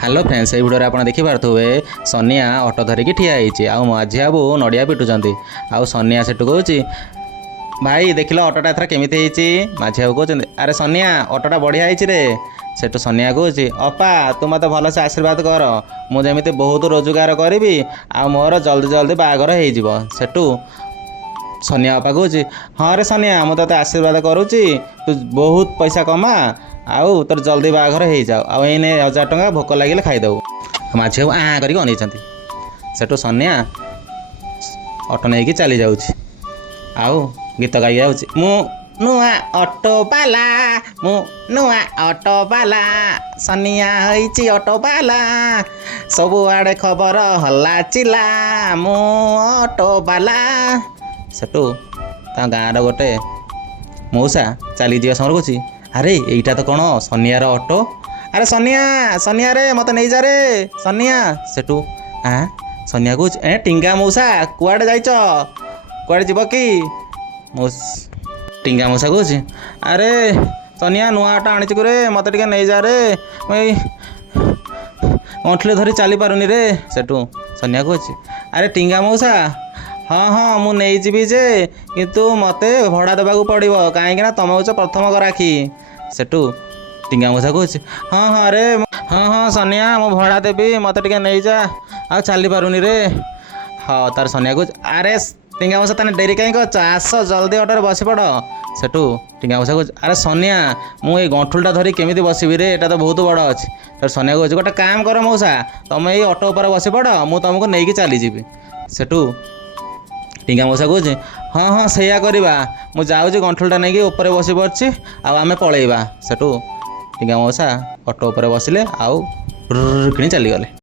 Hello friends ये video आप देखिपे सनिया ऑटो धरिकी ठिया होती माझी बाबू नड़िया पिटुंट आउ सनिया से कहूँ भाई देख लो ऑटोटा एथर केमी माझी बाबू कहते अरे सनिया ऑटोटा बढ़िया रे सेठू सनिया कहूँ अपा तू मत भल से आशीर्वाद कर मुझे बहुत रोजगार करी आ मोर जल्दी जल्दी बाहागर होठू सनिया बापा कहूँ हाँ रे सनिया मुझे ते आशीर्वाद करुच्ची तू बहुत पैसा कमा आउ तोर जल्दी बाहागर हो जाओ आने 1000 टंका भोक लगे खाईदेव माझी बाबू आँ कर अनेइंट सेठू सनिया ऑटो नहीं चली जाऊँ आउ गीत गाई जाऊँ मु नुआ ऑटो पाला मु नुआ ऑटो पाला सनिया होइची ऑटो पाला सबु आड़े खबर हल्ला चिला मु ऑटो पाला सेठू गाँव गोटे मौसा चली जा समय कौच अरे यहीटा तो कौन सनियार ऑटो अरे सनिया सनिया रे मत नहीं जा रे सनिया सेठू सनिया कौच टिंगा मौसा कुआड़े जाइच कुआड़े जीव कि टिंगा मौसा कौच अरे सनिया नुआ ऑटो आनी रे मत टे नहीं जा रे मुई अंठले धरी चली पारुनी रे सेठू सनिया कौच अरे टिंगा मौसा हाँ हाँ मु नहीं जीवी जे किंतु मते भड़ा देवाक पड़ो कहीं तुम हो प्रथम गराखी सेठू टिंगा मौसा कौच हाँ हाँ अरे हाँ हाँ सनिया मु भड़ा देवी मत टे नहीं जा आ चली पारुनी रे हाँ तार सनिया कौच अरे टिंगा मौसा तेने डेरी कहीं कर आस जल्दी ऑटो बस पड़ सेठू टिंगा मौसा कौच अरे सनिया मुझे गंठुलटा धरी केमी बसबी रे एटा तो बहुत बड़ अच्छे तर सनिया कौच गोटे काम कर मौसा तुम ये ऑटो पर बस पड़ मु तुमको नहीं चली जी सेठू टिंगा मौसा कौच हाँ हाँ सैया करवा मु जाऊँगी गंठुलटा नहीं ऊपर बस पड़ी आम पलैबा सेठू टिंगा मौसा ऑटो पर बसिले आउ कि चलीगले।